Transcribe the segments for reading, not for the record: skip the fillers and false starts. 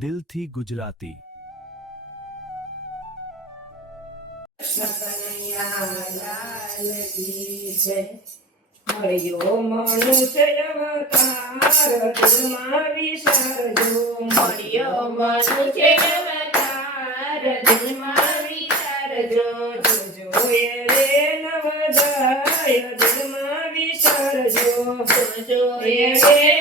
દિલથી ગુજરાતી। મળ્યો મનુષ્ય અવતાર દિલમાં વિચારજો, મળ્યો મનુષ્ય અવતાર દિલમાં વિચારજો, જોજો રે નવજાય દિલમાં વિચારજો, જોજો રે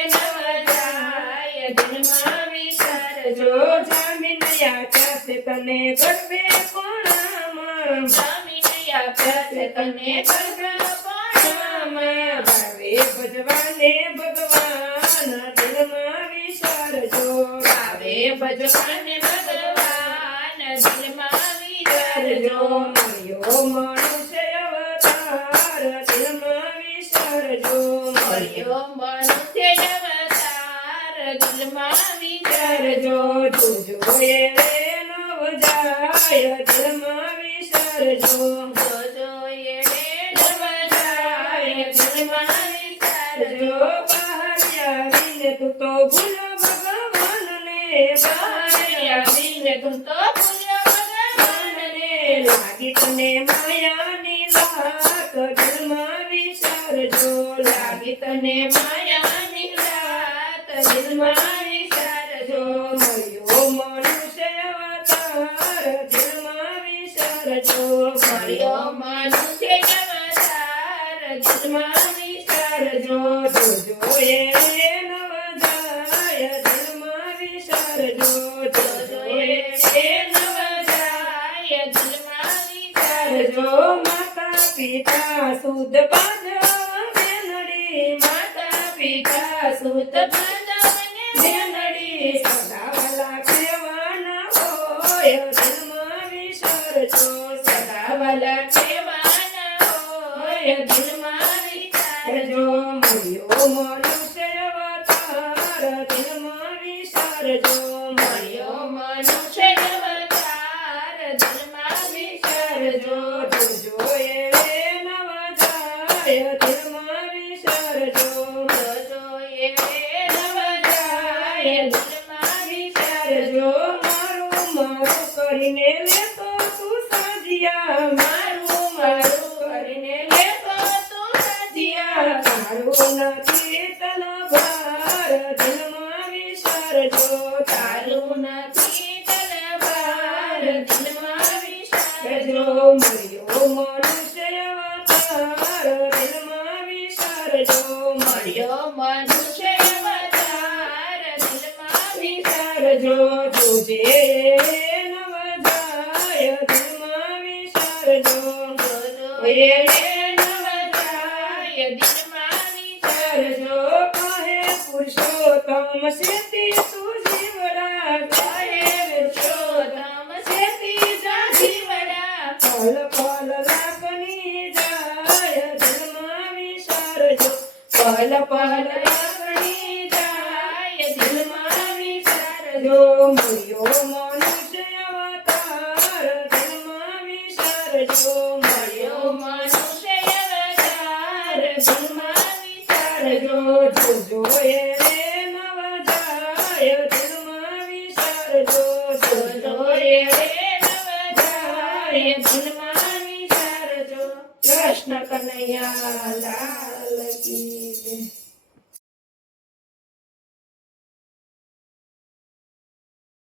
નવજાય દિલમાં વિચારજો, જામીન આપ્યા છે તને ગરબે કોણામાં, જામીન આપ્યા છે તને ગરબે કોણામાં, ભાવે ભજવાને ભગવાન દિલમાં વિચારજો, ભાવે ભજવાને ભગવાન દિલમાં વિચારજો, મળ્યો મનુષ્ય અવતાર દિલમાં વિચારજો, મળ્યો મનુષ્ય અવતાર દિલમાં વિચારજો, જોજો રે નવજાય દિલમાં વિચારજો, જોજો એ નવજાય દિલમાં વિચારજો, બહાર આવીને તું તો ભૂલો ભગવાનને, બહાર આવીને તું તો ભૂલ્યો ભગવાનને, લાગી તને માયાની લાત દિલમાં વિચારજો, લાગી તને માયાની રાત દિલમાં વિચારજો, મળ્યો મનુષ્ય અવતાર દિલમાં વિચારજો, મળ્યો મનુષ્ય અવતાર દિલમાં વિચારજો, જોજો એ નવજાય દિલમાં વિચારજો, જોજો એ નવજાય દિલમાં વિચારજો, માતા પિતા સુદ પાદડી, માતા પિતા સુત બાંધવને બેનડી સદાવાલા કહેવાના હોય દિલમાં વિચારજો, સદાવાલા કહેવાના હોય દિલમાં વિચારજો, મળ્યો મનુષ્ય અવતાર દિલમાં વિચારજો, મળ્યો મનુષ્ય અવતાર દિલમાં વિચારજો, જોજો એ નવજાય દિલમાં વિચારજો, જોજો એ નવજાય દિલમાં વિચારજો, મારું મારું કરીને લેતો તું સાજિયા, મારું મારું કરીને લેતો તું સાજિયા, તારું નથી તલવાર દિલમાં વિચારજો, તારું નથી તલવાર દિલમાં વિચારજો, મળ્યો મનુષ્ય અવતાર દિલમાં વિચારજો, મળ્યો મનુષ્ય અવતાર દિલમાં વિચારજો, જોજે નવજાય દિલમાં વિચારજો, જોજો એ નવજાય દિલમાં વિચારજો, કહે પુરુષોત્તમ સેતી તું જીવડા, કહે પુરુષોત્તમ સેતી જા જીવડા, પલ પલ લાગણી જાય દિલમાં વિચારજો, પલ પલ લાગણી જાય દિલમાં વિચારજો, મળ્યો મનુષ્ય અવતાર દિલમાં વિચારજો, મળ્યો મનુષ્ય અવતાર દિલમાં વિચારજો, જોજો એ નવજાય દિલમાં વિચારજો, જોજો એ નવજાય દિલમાં વિચારજો, કૃષ્ણ કનૈયા લાલ